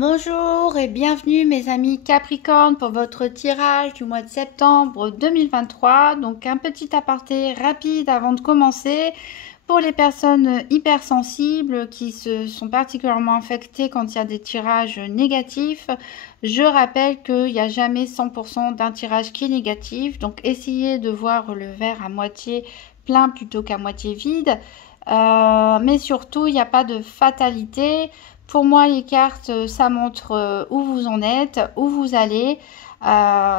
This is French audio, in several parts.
Bonjour et bienvenue mes amis Capricorne pour votre tirage du mois de septembre 2023. Donc un petit aparté rapide avant de commencer. Pour les personnes hypersensibles qui se sont particulièrement affectées quand il y a des tirages négatifs, je rappelle qu'il n'y a jamais 100% d'un tirage qui est négatif. Donc essayez de voir le verre à moitié plein plutôt qu'à moitié vide. Mais surtout, il n'y a pas de fatalité. Pour moi, les cartes, ça montre où vous en êtes, où vous allez.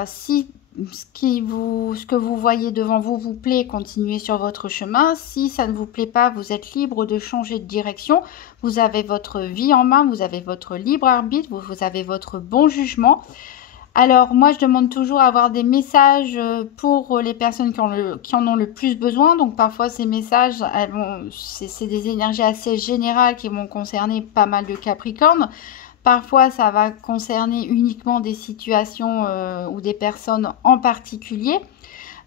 Si ce que vous voyez devant vous vous plaît, continuez sur votre chemin. Si ça ne vous plaît pas, vous êtes libre de changer de direction. Vous avez votre vie en main, vous avez votre libre arbitre, vous avez votre bon jugement. Alors moi je demande toujours à avoir des messages pour les personnes qui en ont le plus besoin. Donc parfois ces messages, c'est des énergies assez générales qui vont concerner pas mal de Capricornes. Parfois ça va concerner uniquement des situations ou des personnes en particulier.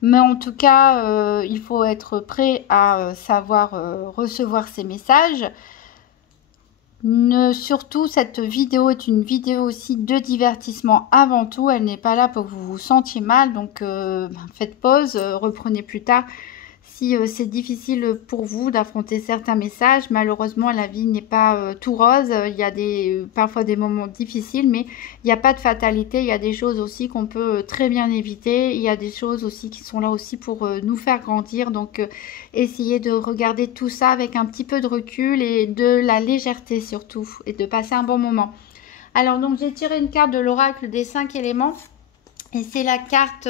Mais en tout cas, il faut être prêt à savoir recevoir ces messages. Surtout, cette vidéo est une vidéo aussi de divertissement avant tout. Elle n'est pas là pour que vous vous sentiez mal. Donc, faites pause, reprenez plus tard. Si c'est difficile pour vous d'affronter certains messages, malheureusement, la vie n'est pas tout rose. Il y a parfois des moments difficiles, mais il n'y a pas de fatalité. Il y a des choses aussi qu'on peut très bien éviter. Il y a des choses aussi qui sont là aussi pour nous faire grandir. Donc, essayez de regarder tout ça avec un petit peu de recul et de la légèreté surtout, et de passer un bon moment. Alors, donc, j'ai tiré une carte de l'oracle des 5 éléments. Et c'est la carte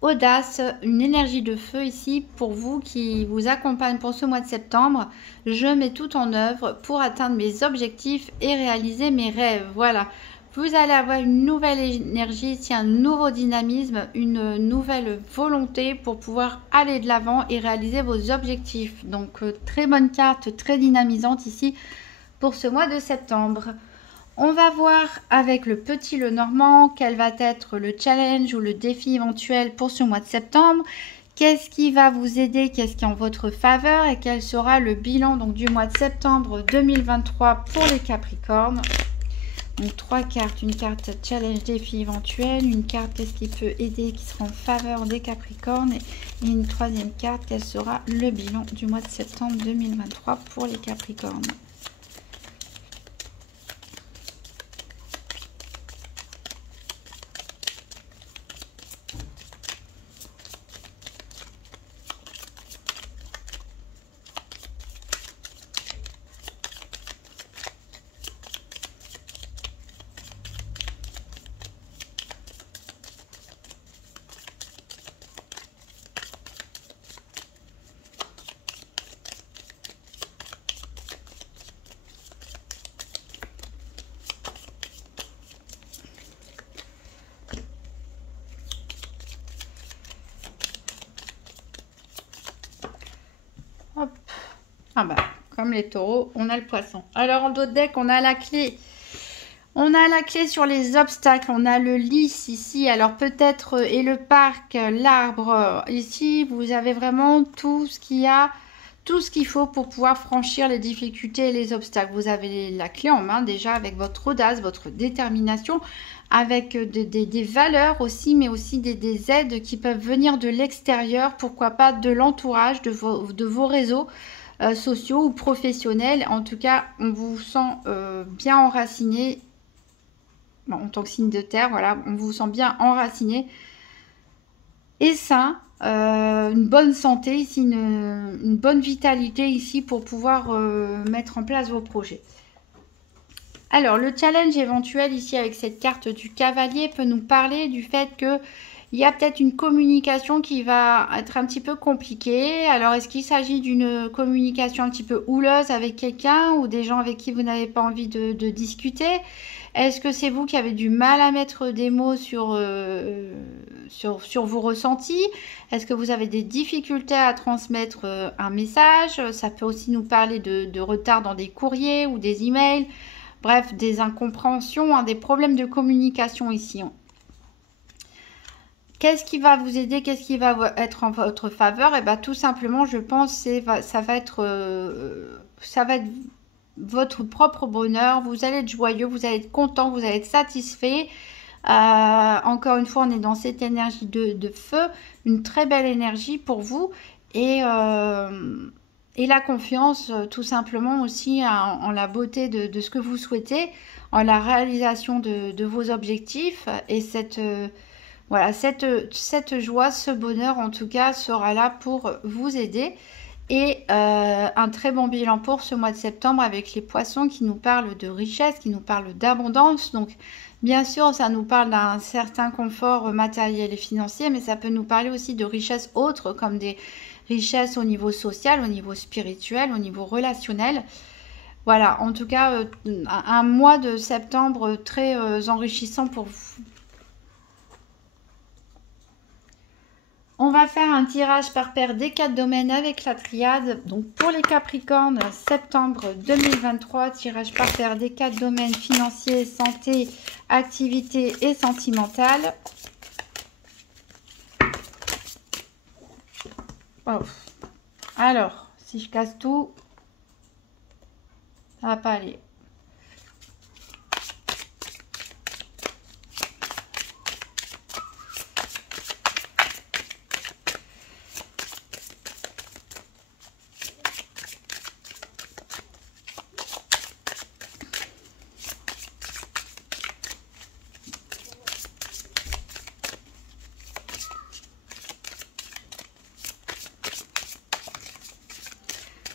Audace, une énergie de feu ici pour vous qui vous accompagne pour ce mois de septembre. Je mets tout en œuvre pour atteindre mes objectifs et réaliser mes rêves. Voilà, vous allez avoir une nouvelle énergie ici, un nouveau dynamisme, une nouvelle volonté pour pouvoir aller de l'avant et réaliser vos objectifs. Donc très bonne carte, très dynamisante ici pour ce mois de septembre. On va voir avec le petit Lenormand quel va être le challenge ou le défi éventuel pour ce mois de septembre. Qu'est-ce qui va vous aider, qu'est-ce qui est en votre faveur et quel sera le bilan donc, du mois de septembre 2023 pour les Capricornes. Donc 3 cartes, une carte challenge défi éventuel, une carte qu'est-ce qui peut aider, qui sera en faveur des Capricornes et une troisième carte, quel sera le bilan du mois de septembre 2023 pour les Capricornes. Hop. Ah bah, comme les taureaux, on a le poisson. Alors, en dos de deck, on a la clé. On a la clé sur les obstacles. On a le lys ici. Alors, peut-être, et le parc, l'arbre. Ici, vous avez vraiment tout ce qu'il y a, tout ce qu'il faut pour pouvoir franchir les difficultés et les obstacles. Vous avez la clé en main déjà avec votre audace, votre détermination, avec des valeurs aussi, mais aussi des aides qui peuvent venir de l'extérieur, pourquoi pas de l'entourage, de vos réseaux sociaux ou professionnels. En tout cas, on vous sent bien enraciné, bon, en tant que signe de terre, voilà, on vous sent bien enraciné et sain. Une bonne santé ici, une bonne vitalité ici pour pouvoir mettre en place vos projets. Alors, le challenge éventuel ici avec cette carte du cavalier peut nous parler du fait que il y a peut-être une communication qui va être un petit peu compliquée. Alors, est-ce qu'il s'agit d'une communication un petit peu houleuse avec quelqu'un ou des gens avec qui vous n'avez pas envie de discuter? Est-ce que c'est vous qui avez du mal à mettre des mots sur vos ressentis? Est-ce que vous avez des difficultés à transmettre un message? Ça peut aussi nous parler de retard dans des courriers ou des emails. Bref, des incompréhensions, des problèmes de communication ici. Qu'est-ce qui va vous aider? Qu'est-ce qui va être en votre faveur? Et bien, tout simplement, je pense, ça va être votre propre bonheur, vous allez être joyeux, vous allez être content, vous allez être satisfait. Encore une fois, on est dans cette énergie de feu, une très belle énergie pour vous. Et la confiance, tout simplement aussi en la beauté de ce que vous souhaitez, en la réalisation de vos objectifs. Et voilà, cette joie, ce bonheur en tout cas sera là pour vous aider. Et un très bon bilan pour ce mois de septembre avec les poissons qui nous parlent de richesse, qui nous parlent d'abondance. Donc bien sûr, ça nous parle d'un certain confort matériel et financier, mais ça peut nous parler aussi de richesses autres comme des richesses au niveau social, au niveau spirituel, au niveau relationnel. Voilà, en tout cas, un mois de septembre très enrichissant pour vous. On va faire un tirage par paire des 4 domaines avec la triade. Donc pour les Capricornes, septembre 2023, tirage par paire des 4 domaines financiers, santé, activité et sentimentale. Oh. Alors, si je casse tout, ça va pas aller.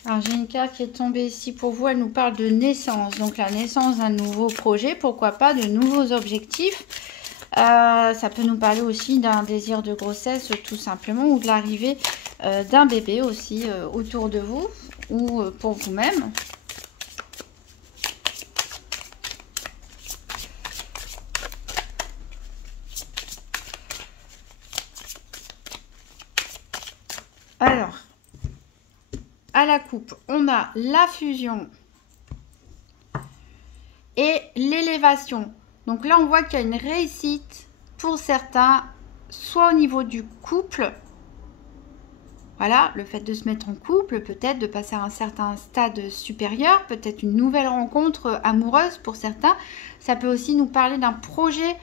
Alors j'ai une carte qui est tombée ici pour vous, elle nous parle de naissance, donc la naissance d'un nouveau projet, pourquoi pas de nouveaux objectifs. Ça peut nous parler aussi d'un désir de grossesse tout simplement, ou de l'arrivée d'un bébé aussi autour de vous, ou pour vous-même. Alors, à la coupe, on a la fusion et l'élévation. Donc là, on voit qu'il y a une réussite pour certains, soit au niveau du couple. Voilà, le fait de se mettre en couple, peut-être de passer à un certain stade supérieur, peut-être une nouvelle rencontre amoureuse pour certains. Ça peut aussi nous parler d'un projet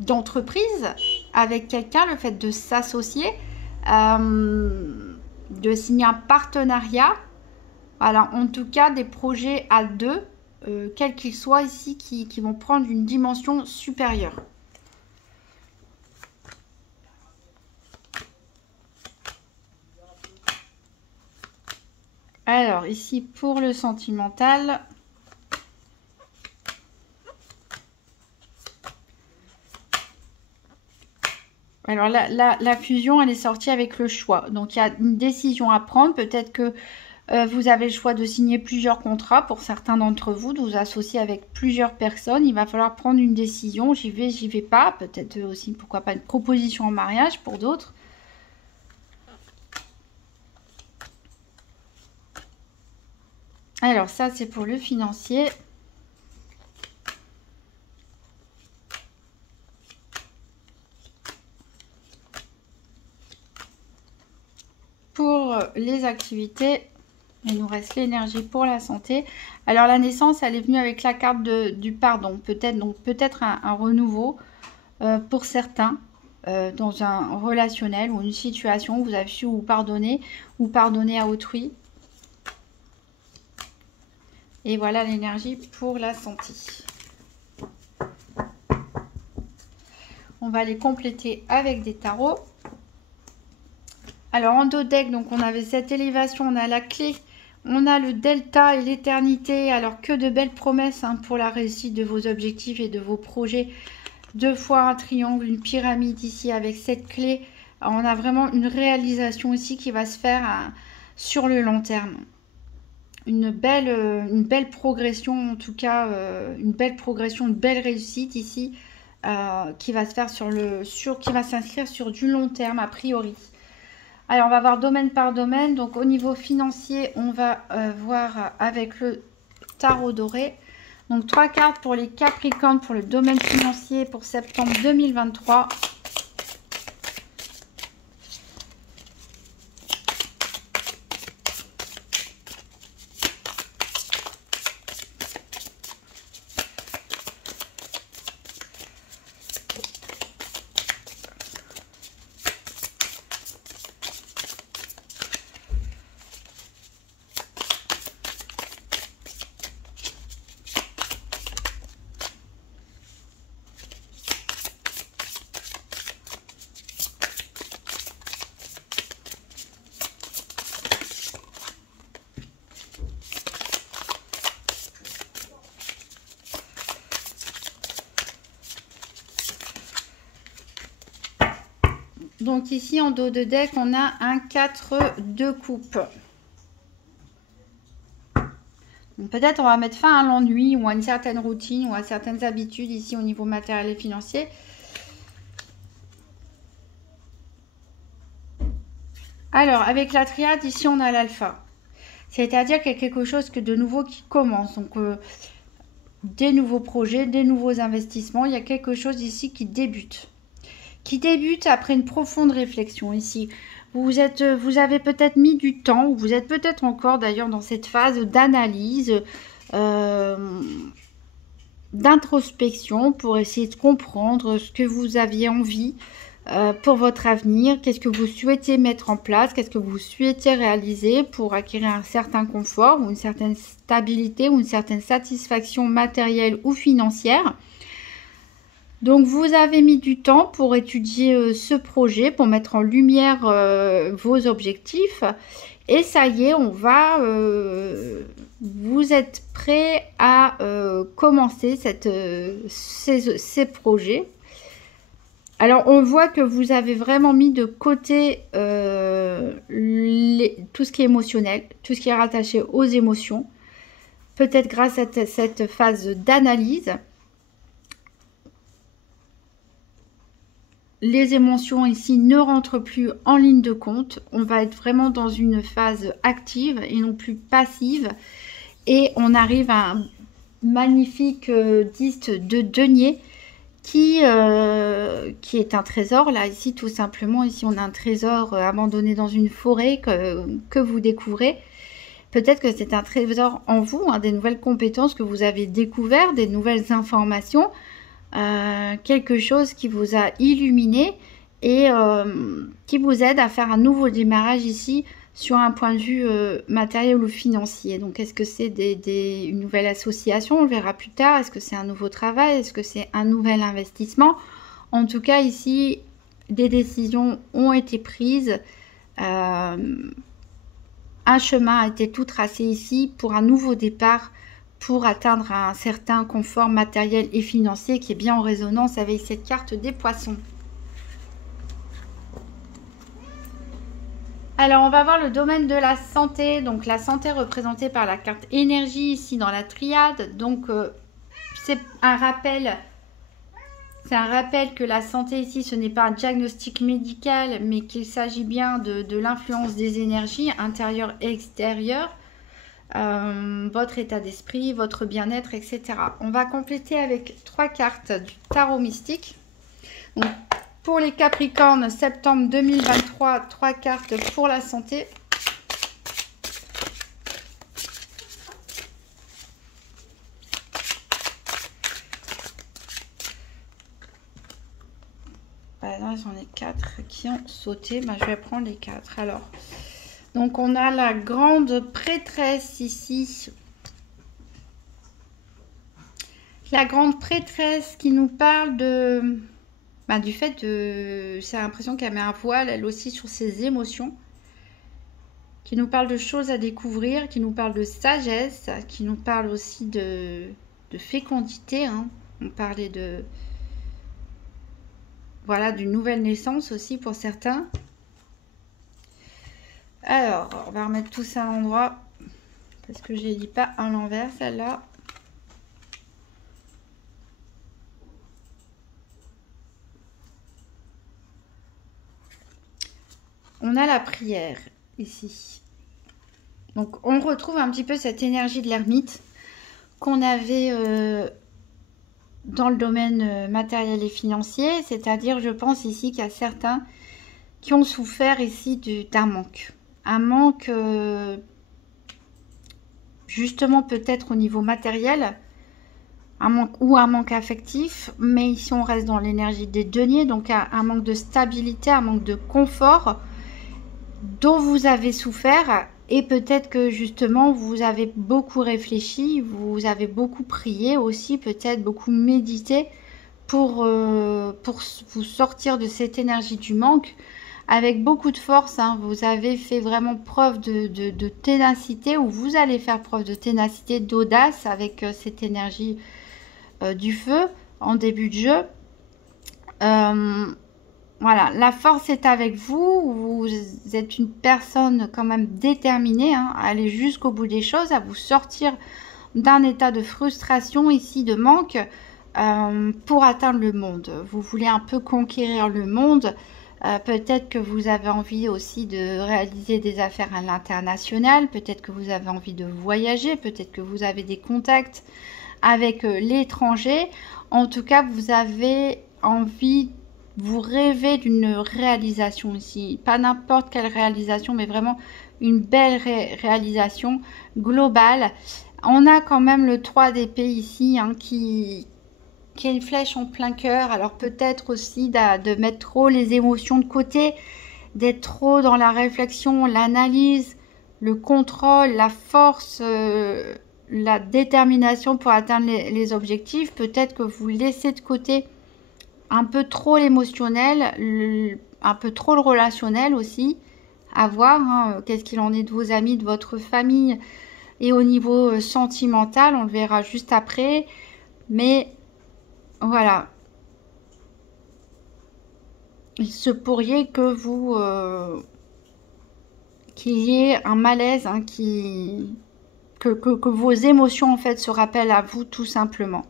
d'entreprise avec quelqu'un, le fait de s'associer. De signer un partenariat. Voilà, en tout cas, des projets à deux, quels qu'ils soient ici, qui vont prendre une dimension supérieure. Alors, ici, pour le sentimental... Alors, la fusion, elle est sortie avec le choix. Donc, il y a une décision à prendre. Peut-être que vous avez le choix de signer plusieurs contrats pour certains d'entre vous, de vous associer avec plusieurs personnes. Il va falloir prendre une décision. J'y vais pas. Peut-être aussi, pourquoi pas, une proposition en mariage pour d'autres. Alors, ça, c'est pour le financier. Pour les activités, il nous reste l'énergie pour la santé. Alors la naissance, elle est venue avec la carte du pardon. Peut-être un renouveau pour certains dans un relationnel ou une situation où vous avez su vous pardonner ou pardonner à autrui. Et voilà l'énergie pour la santé. On va les compléter avec des tarots. Alors en dos deck, donc on avait cette élévation, on a la clé, on a le delta et l'éternité. Alors que de belles promesses pour la réussite de vos objectifs et de vos projets. 2 fois un triangle, une pyramide ici avec cette clé. Alors, on a vraiment une réalisation ici qui va se faire sur le long terme. Une belle progression, en tout cas, une belle progression, une belle réussite ici qui va se faire qui va s'inscrire sur du long terme a priori. Alors, on va voir domaine par domaine. Donc, au niveau financier, on va voir avec le tarot doré. Donc, 3 cartes pour les Capricornes pour le domaine financier pour septembre 2023. Donc ici, en dos de deck, on a un 4 de coupe. Peut-être on va mettre fin à l'ennui ou à une certaine routine ou à certaines habitudes ici au niveau matériel et financier. Alors, avec la triade, ici, on a l'alpha. C'est-à-dire qu'il y a quelque chose de nouveau qui commence. Donc, des nouveaux projets, des nouveaux investissements. Il y a quelque chose ici qui débute. Qui débute après une profonde réflexion ici. Vous avez peut-être mis du temps, ou vous êtes peut-être encore d'ailleurs dans cette phase d'analyse, d'introspection pour essayer de comprendre ce que vous aviez envie pour votre avenir, qu'est-ce que vous souhaitiez mettre en place, qu'est-ce que vous souhaitiez réaliser pour acquérir un certain confort ou une certaine stabilité ou une certaine satisfaction matérielle ou financière. Donc vous avez mis du temps pour étudier ce projet, pour mettre en lumière vos objectifs. Et ça y est, vous êtes prêt à commencer ces projets. Alors on voit que vous avez vraiment mis de côté tout ce qui est émotionnel, tout ce qui est rattaché aux émotions. Peut-être grâce à cette phase d'analyse. Les émotions ici ne rentrent plus en ligne de compte. On va être vraiment dans une phase active et non plus passive. Et on arrive à un magnifique 10 de denier qui est un trésor. Là, ici, tout simplement, ici, on a un trésor abandonné dans une forêt que vous découvrez. Peut-être que c'est un trésor en vous, hein, des nouvelles compétences que vous avez découvertes, des nouvelles informations. Quelque chose qui vous a illuminé et qui vous aide à faire un nouveau démarrage ici sur un point de vue matériel ou financier. Donc est-ce que c'est une nouvelle association? On le verra plus tard. Est-ce que c'est un nouveau travail? Est-ce que c'est un nouvel investissement? En tout cas ici, des décisions ont été prises. Un chemin a été tout tracé ici pour un nouveau départ, pour atteindre un certain confort matériel et financier qui est bien en résonance avec cette carte des poissons. Alors, on va voir le domaine de la santé. Donc, la santé représentée par la carte énergie ici dans la triade. Donc, c'est un rappel. C'est un rappel que la santé ici, ce n'est pas un diagnostic médical, mais qu'il s'agit bien de l'influence des énergies intérieures et extérieures. Votre état d'esprit, votre bien-être, etc. On va compléter avec 3 cartes du tarot mystique. Donc, pour les Capricornes, septembre 2023, 3 cartes pour la santé. Voilà, j'en ai 4 qui ont sauté. Je vais prendre les 4 alors. Donc, on a la grande prêtresse ici. La grande prêtresse qui nous parle du fait de... J'ai l'impression qu'elle met un voile, elle aussi, sur ses émotions. Qui nous parle de choses à découvrir, qui nous parle de sagesse, qui nous parle aussi de fécondité. Hein. On parlait de... Voilà, d'une nouvelle naissance aussi pour certains. Alors, on va remettre tout ça à l'endroit parce que je ne lis pas à l'envers celle-là. On a la prière ici. Donc, on retrouve un petit peu cette énergie de l'ermite qu'on avait dans le domaine matériel et financier. C'est-à-dire, je pense ici qu'il y a certains qui ont souffert ici d'un manque. Un manque, justement peut-être au niveau matériel, un manque affectif, mais ici on reste dans l'énergie des deniers, donc un manque de stabilité, un manque de confort dont vous avez souffert, et peut-être que justement vous avez beaucoup réfléchi, vous avez beaucoup prié aussi, peut-être beaucoup médité pour vous sortir de cette énergie du manque. Avec beaucoup de force, hein, vous avez fait vraiment preuve de ténacité, ou vous allez faire preuve de ténacité, d'audace avec cette énergie du feu en début de jeu. voilà, la force est avec vous. Vous êtes une personne quand même déterminée, hein, à aller jusqu'au bout des choses, à vous sortir d'un état de frustration ici, de manque, pour atteindre le monde. Vous voulez un peu conquérir le monde. Peut-être que vous avez envie aussi de réaliser des affaires à l'international. Peut-être que vous avez envie de voyager. Peut-être que vous avez des contacts avec l'étranger. En tout cas, vous avez envie, vous rêvez d'une réalisation ici. Pas n'importe quelle réalisation, mais vraiment une belle réalisation globale. On a quand même le 3 d'épée ici, hein, qui est une flèche en plein cœur. Alors peut-être aussi de mettre trop les émotions de côté, d'être trop dans la réflexion, l'analyse, le contrôle, la force, la détermination pour atteindre les objectifs. Peut-être que vous laissez de côté un peu trop l'émotionnel, un peu trop le relationnel aussi. À voir, hein, qu'est-ce qu'il en est de vos amis, de votre famille. Et au niveau sentimental, on le verra juste après. Mais voilà. Il se pourrait que vous... qu'il y ait un malaise, hein, que vos émotions en fait se rappellent à vous tout simplement.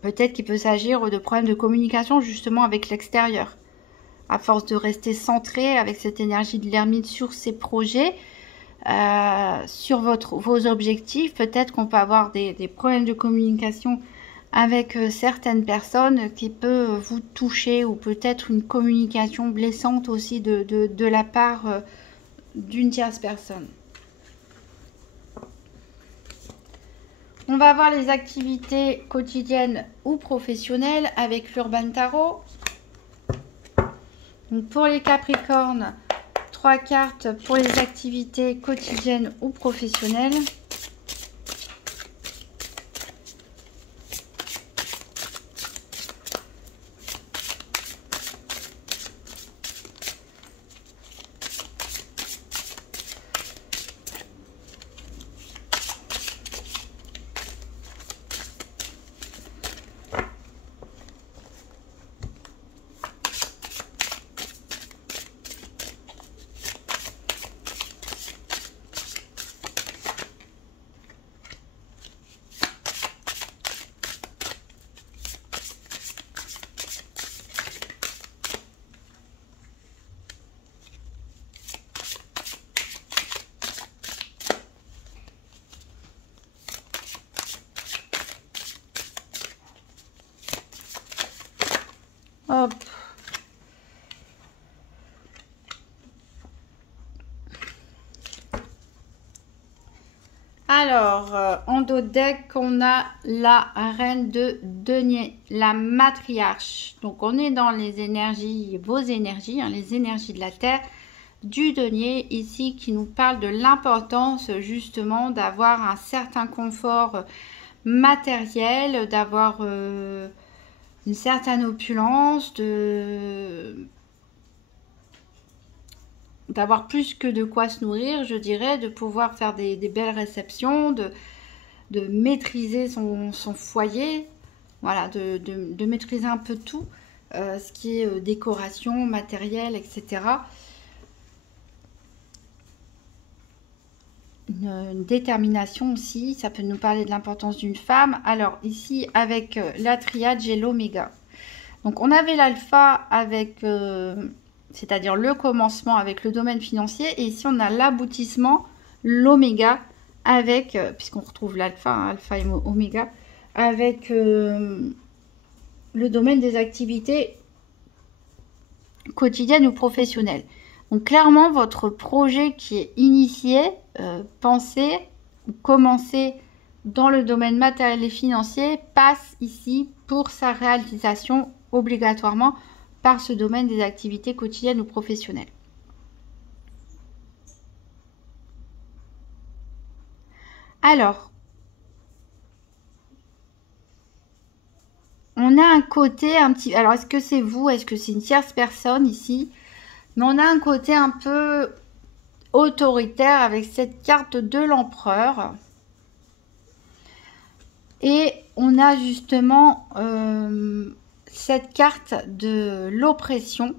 Peut-être qu'il peut s'agir de problèmes de communication justement avec l'extérieur. À force de rester centré avec cette énergie de l'ermite sur ses projets, sur vos objectifs, peut-être qu'on peut avoir des problèmes de communication avec certaines personnes qui peuvent vous toucher, ou peut-être une communication blessante aussi de la part d'une tierce personne. On va voir les activités quotidiennes ou professionnelles avec l'Urban Tarot. Donc pour les Capricornes, 3 cartes pour les activités quotidiennes ou professionnelles. Hop. Alors, en dos de deck, on a la reine de denier, la matriarche. Donc, on est dans les énergies, vos énergies, hein, les énergies de la terre, du denier ici, qui nous parle de l'importance justement d'avoir un certain confort matériel, d'avoir une certaine opulence, d'avoir plus que de quoi se nourrir, je dirais, de pouvoir faire des belles réceptions, de maîtriser son foyer, voilà, de maîtriser un peu tout, ce qui est décoration, matériel, etc. Une détermination aussi, ça peut nous parler de l'importance d'une femme. Alors ici, avec la triade, j'ai l'oméga. Donc on avait l'alpha avec... c'est-à-dire le commencement avec le domaine financier. Et ici, on a l'aboutissement, l'oméga, avec, puisqu'on retrouve l'alpha, hein, alpha et oméga, avec le domaine des activités quotidiennes ou professionnelles. Donc clairement, votre projet qui est initié, pensé ou commencé dans le domaine matériel et financier passe ici pour sa réalisation obligatoirement par ce domaine des activités quotidiennes ou professionnelles. Alors, on a un côté un petit... Alors, est-ce que c'est vous? Est-ce que c'est une tierce personne ici? Mais on a un côté un peu autoritaire avec cette carte de l'empereur. Et on a justement cette carte de l'oppression.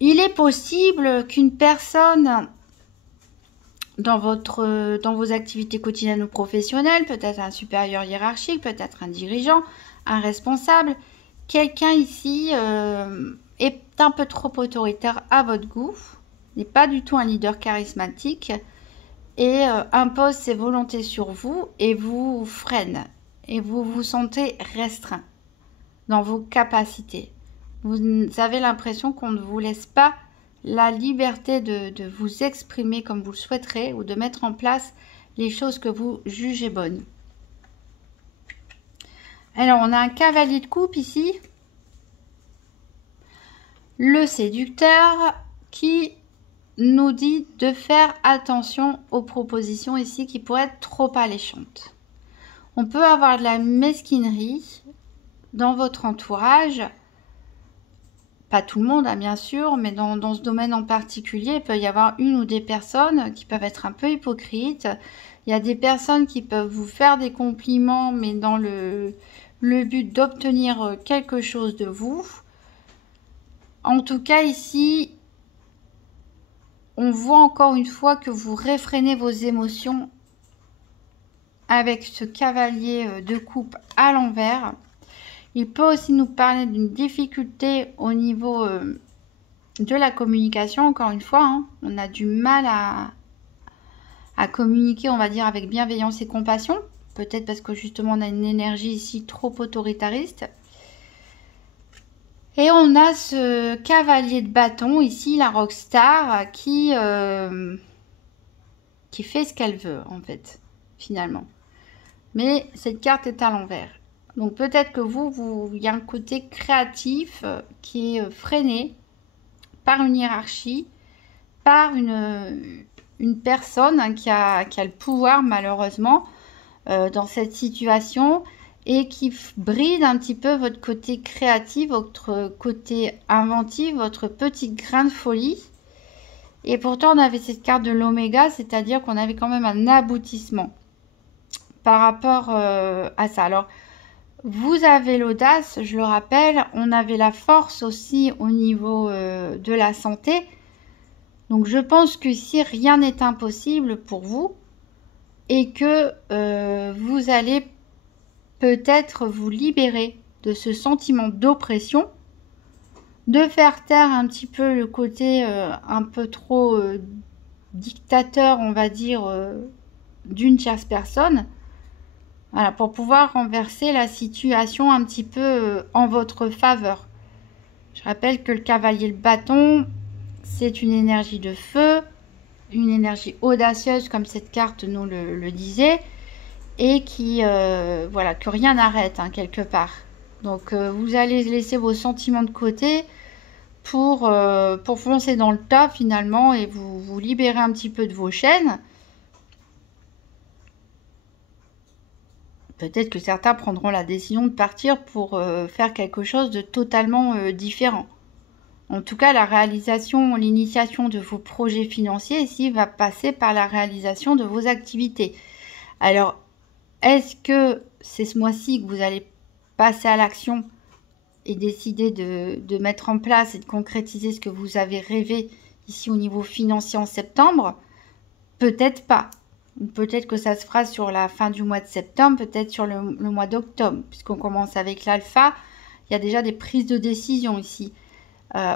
Il est possible qu'une personne dans vos activités quotidiennes ou professionnelles, peut-être un supérieur hiérarchique, peut-être un dirigeant, un responsable, quelqu'un ici est un peu trop autoritaire à votre goût, n'est pas du tout un leader charismatique et impose ses volontés sur vous et vous freine et vous vous sentez restreint dans vos capacités. Vous avez l'impression qu'on ne vous laisse pas la liberté de vous exprimer comme vous le souhaiterez ou de mettre en place les choses que vous jugez bonnes. Alors, on a un cavalier de coupe ici. Le séducteur qui nous dit de faire attention aux propositions ici qui pourraient être trop alléchantes. On peut avoir de la mesquinerie dans votre entourage. Pas tout le monde, hein, bien sûr, mais dans ce domaine en particulier, il peut y avoir une ou des personnes qui peuvent être un peu hypocrites. Il y a des personnes qui peuvent vous faire des compliments, mais dans le but d'obtenir quelque chose de vous. En tout cas, ici, on voit encore une fois que vous réfrénez vos émotions avec ce cavalier de coupe à l'envers. Il peut aussi nous parler d'une difficulté au niveau de la communication. Encore une fois, hein, on a du mal à communiquer, on va dire, avec bienveillance et compassion. Peut-être parce que justement, on a une énergie ici trop autoritariste. Et on a ce cavalier de bâton, ici, la rockstar, qui fait ce qu'elle veut, en fait, finalement. Mais cette carte est à l'envers. Donc peut-être que il y a un côté créatif qui est freiné par une hiérarchie, par une personne qui a le pouvoir malheureusement dans cette situation et qui bride un petit peu votre côté créatif, votre côté inventif, votre petit grain de folie. Et pourtant on avait cette carte de l'oméga, c'est-à-dire qu'on avait quand même un aboutissement par rapport à ça. Alors vous avez l'audace, je le rappelle, on avait la force aussi au niveau de la santé. Donc je pense que si rien n'est impossible pour vous et que vous allez peut-être vous libérer de ce sentiment d'oppression, de faire taire un petit peu le côté un peu trop dictateur, on va dire, d'une tierce personne. Voilà, pour pouvoir renverser la situation un petit peu en votre faveur. Je rappelle que le cavalier de bâton, c'est une énergie de feu, une énergie audacieuse comme cette carte nous le disait, et qui, voilà, que rien n'arrête hein, quelque part. Donc vous allez laisser vos sentiments de côté pour foncer dans le tas finalement et vous libérer un petit peu de vos chaînes. Peut-être que certains prendront la décision de partir pour faire quelque chose de totalement différent. En tout cas, la réalisation, l'initiation de vos projets financiers ici va passer par la réalisation de vos activités. Alors, est-ce que c'est ce mois-ci que vous allez passer à l'action et décider de mettre en place et de concrétiser ce que vous avez rêvé ici au niveau financier en septembre? Peut-être pas. Peut-être que ça se fera sur la fin du mois de septembre, peut-être sur le mois d'octobre, puisqu'on commence avec l'alpha. Il y a déjà des prises de décision ici,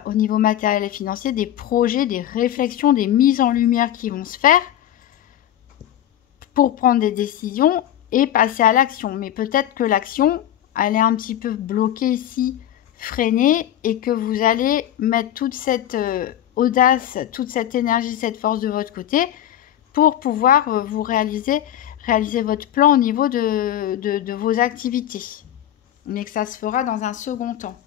au niveau matériel et financier, des projets, des réflexions, des mises en lumière qui vont se faire pour prendre des décisions et passer à l'action. Mais peut-être que l'action, elle est un petit peu bloquée ici, freinée, et que vous allez mettre toute cette audace, toute cette énergie, cette force de votre côté, pour pouvoir vous réaliser votre plan au niveau de vos activités. Mais que ça se fera dans un second temps.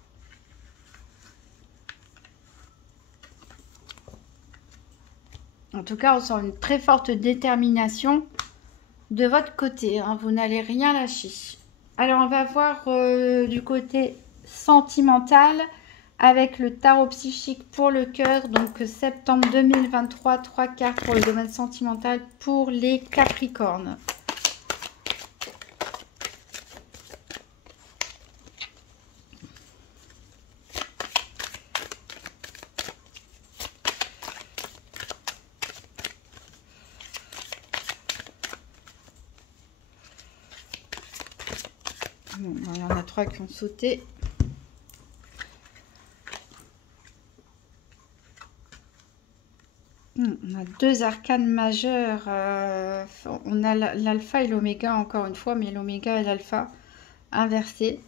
En tout cas, on sent une très forte détermination de votre côté. Hein. Vous n'allez rien lâcher. Alors, on va voir du côté sentimental avec le tarot psychique pour le cœur, donc septembre 2023, 3 cartes pour le domaine sentimental pour les Capricornes. Bon, il y en a 3 qui ont sauté. On a 2 arcanes majeures. On a l'alpha et l'oméga encore une fois, mais l'oméga et l'alpha inversés.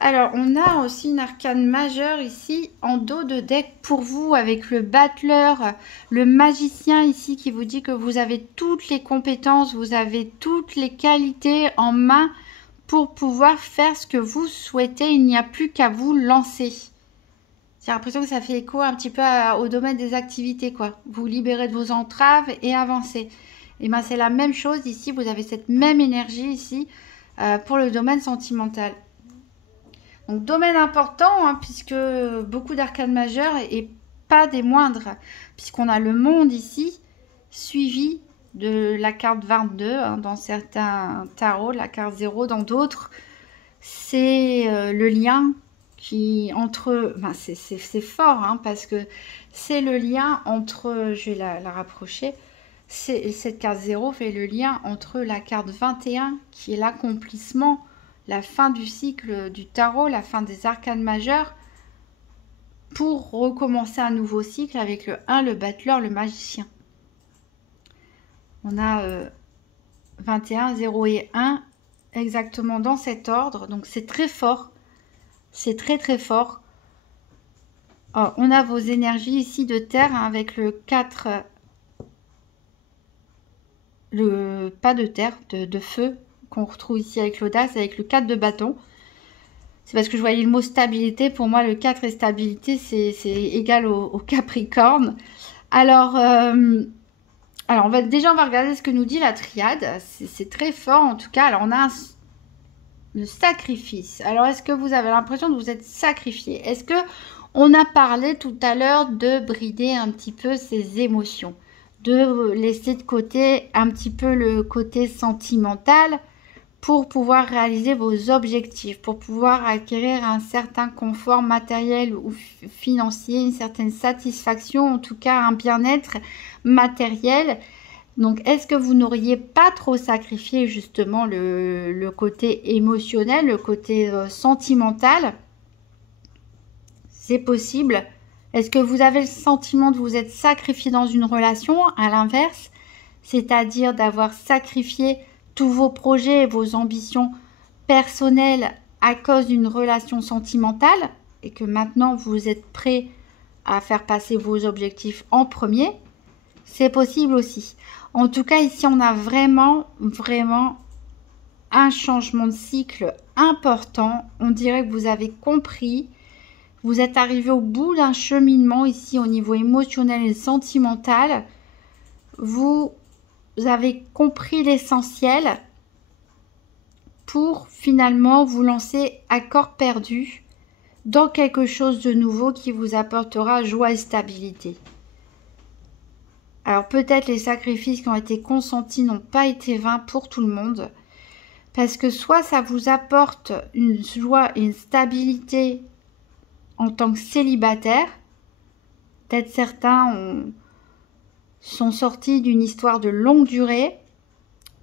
Alors, on a aussi une arcane majeure ici en dos de deck pour vous avec le battleur, le magicien ici qui vous dit que vous avez toutes les compétences, vous avez toutes les qualités en main pour pouvoir faire ce que vous souhaitez. Il n'y a plus qu'à vous lancer. J'ai l'impression que ça fait écho un petit peu au domaine des activités, quoi. Vous libérez de vos entraves et avancez. Et bien, c'est la même chose ici. Vous avez cette même énergie ici pour le domaine sentimental. Donc, domaine important, hein, puisque beaucoup d'arcanes majeures et pas des moindres. Puisqu'on a le monde ici, suivi de la carte 22, hein, dans certains tarots, la carte 0, dans d'autres. C'est le lien qui entre, ben c'est fort, hein, parce que c'est le lien entre, je vais la rapprocher, cette carte 0 fait le lien entre la carte 21 qui est l'accomplissement, la fin du cycle du tarot, la fin des arcanes majeures, pour recommencer un nouveau cycle avec le 1, le battleur, le magicien. On a 21, 0 et 1 exactement dans cet ordre, donc c'est très fort. C'est très très fort. Alors, on a vos énergies ici de terre, hein, avec le 4, pas de terre, de feu, qu'on retrouve ici avec l'audace, avec le 4 de bâton. C'est parce que je voyais le mot stabilité. Pour moi, le 4 et stabilité, c'est égal au Capricorne. Alors, on va regarder ce que nous dit la triade. C'est très fort en tout cas. Alors, on a le sacrifice. Alors, est-ce que vous avez l'impression de vous être sacrifié? Est-ce que on a parlé tout à l'heure de brider un petit peu ses émotions, de laisser de côté un petit peu le côté sentimental pour pouvoir réaliser vos objectifs, pour pouvoir acquérir un certain confort matériel ou financier, une certaine satisfaction, en tout cas un bien-être matériel. Donc, est-ce que vous n'auriez pas trop sacrifié justement le côté émotionnel, le côté sentimental? C'est possible. Est-ce que vous avez le sentiment de vous être sacrifié dans une relation, à l'inverse, c'est-à-dire d'avoir sacrifié tous vos projets et vos ambitions personnelles à cause d'une relation sentimentale et que maintenant vous êtes prêt à faire passer vos objectifs en premier? C'est possible aussi. En tout cas, ici, on a vraiment un changement de cycle important. On dirait que vous avez compris. Vous êtes arrivé au bout d'un cheminement ici au niveau émotionnel et sentimental. Vous avez compris l'essentiel pour finalement vous lancer à corps perdu dans quelque chose de nouveau qui vous apportera joie et stabilité. Alors peut-être les sacrifices qui ont été consentis n'ont pas été vains pour tout le monde, parce que soit ça vous apporte une joie et une stabilité en tant que célibataire, peut-être certains sont sortis d'une histoire de longue durée,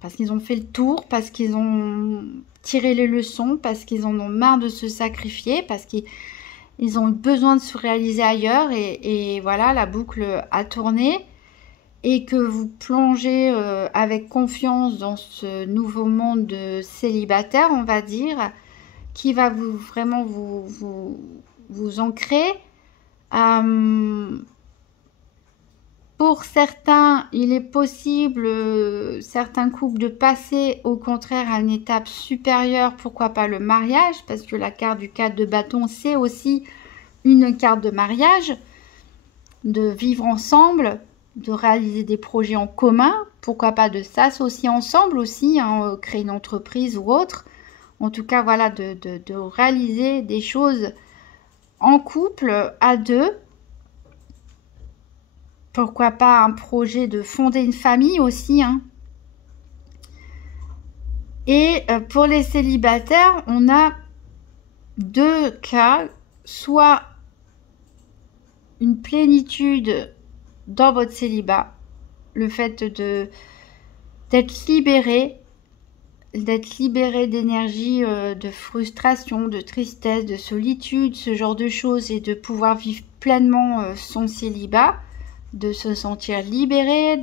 parce qu'ils ont fait le tour, parce qu'ils ont tiré les leçons, parce qu'ils en ont marre de se sacrifier, parce qu'ils ont besoin de se réaliser ailleurs, et voilà, la boucle a tourné. Et que vous plongez avec confiance dans ce nouveau monde de célibataire, on va dire, qui va vraiment vous ancrer. Pour certains, il est possible, certains couples, de passer au contraire à une étape supérieure, pourquoi pas le mariage, parce que la carte du 4 de bâton, c'est aussi une carte de mariage, de vivre ensemble, de réaliser des projets en commun, pourquoi pas de s'associer ensemble aussi, hein, créer une entreprise ou autre. En tout cas, voilà, de réaliser des choses en couple, à deux. Pourquoi pas un projet de fonder une famille aussi, hein. Et pour les célibataires, on a deux cas, soit une plénitude dans votre célibat, le fait d'être libéré, d'être libéré d'énergie, de frustration, de tristesse, de solitude, ce genre de choses, et de pouvoir vivre pleinement son célibat, de se sentir libéré,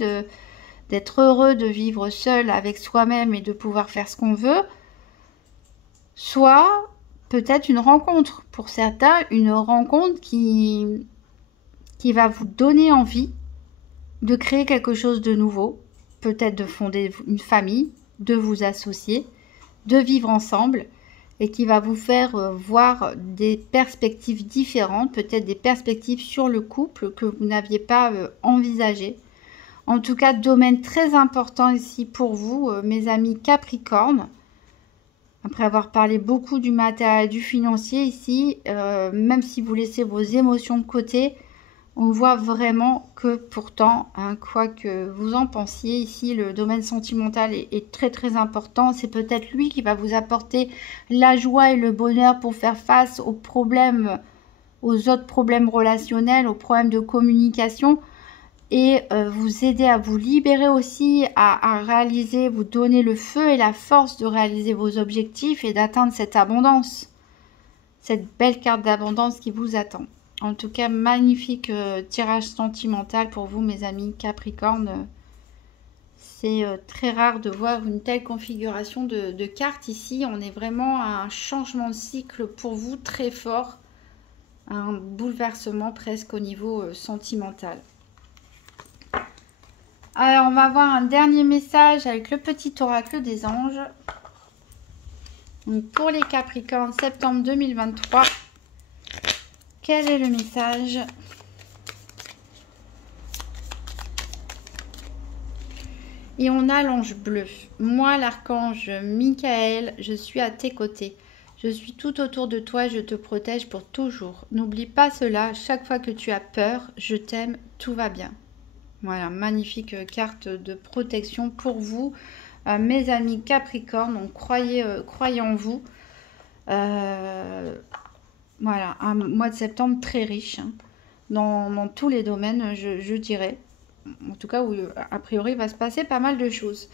d'être heureux de vivre seul avec soi-même et de pouvoir faire ce qu'on veut, soit peut-être une rencontre. Pour certains, une rencontre qui va vous donner envie de créer quelque chose de nouveau, peut-être de fonder une famille, de vous associer, de vivre ensemble, et qui va vous faire voir des perspectives différentes, peut-être des perspectives sur le couple que vous n'aviez pas envisagées. En tout cas, domaine très important ici pour vous, mes amis Capricorne. Après avoir parlé beaucoup du matériel, du financier ici, même si vous laissez vos émotions de côté, on voit vraiment que pourtant, hein, quoi que vous en pensiez, ici le domaine sentimental est très très important. C'est peut-être lui qui va vous apporter la joie et le bonheur pour faire face aux problèmes, aux autres problèmes relationnels, aux problèmes de communication, et vous aider à vous libérer aussi, à réaliser, vous donner le feu et la force de réaliser vos objectifs et d'atteindre cette abondance, cette belle carte d'abondance qui vous attend. En tout cas, magnifique tirage sentimental pour vous, mes amis Capricorne. C'est très rare de voir une telle configuration de cartes ici. On est vraiment à un changement de cycle pour vous très fort. Un bouleversement presque au niveau sentimental. Alors, on va voir un dernier message avec le petit oracle des anges. Donc, pour les Capricornes, septembre 2023. Quel est le message? Et on a l'ange bleu. Moi, l'archange Michael, je suis à tes côtés. Je suis tout autour de toi, je te protège pour toujours. N'oublie pas cela, chaque fois que tu as peur, je t'aime, tout va bien. Voilà, magnifique carte de protection pour vous, mes amis Capricorne. Donc, croyez en vous. Voilà, un mois de septembre très riche, hein, dans tous les domaines, je dirais. En tout cas, où a priori, il va se passer pas mal de choses.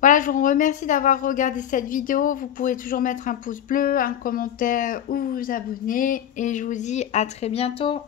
Voilà, je vous remercie d'avoir regardé cette vidéo. Vous pouvez toujours mettre un pouce bleu, un commentaire ou vous abonner. Et je vous dis à très bientôt.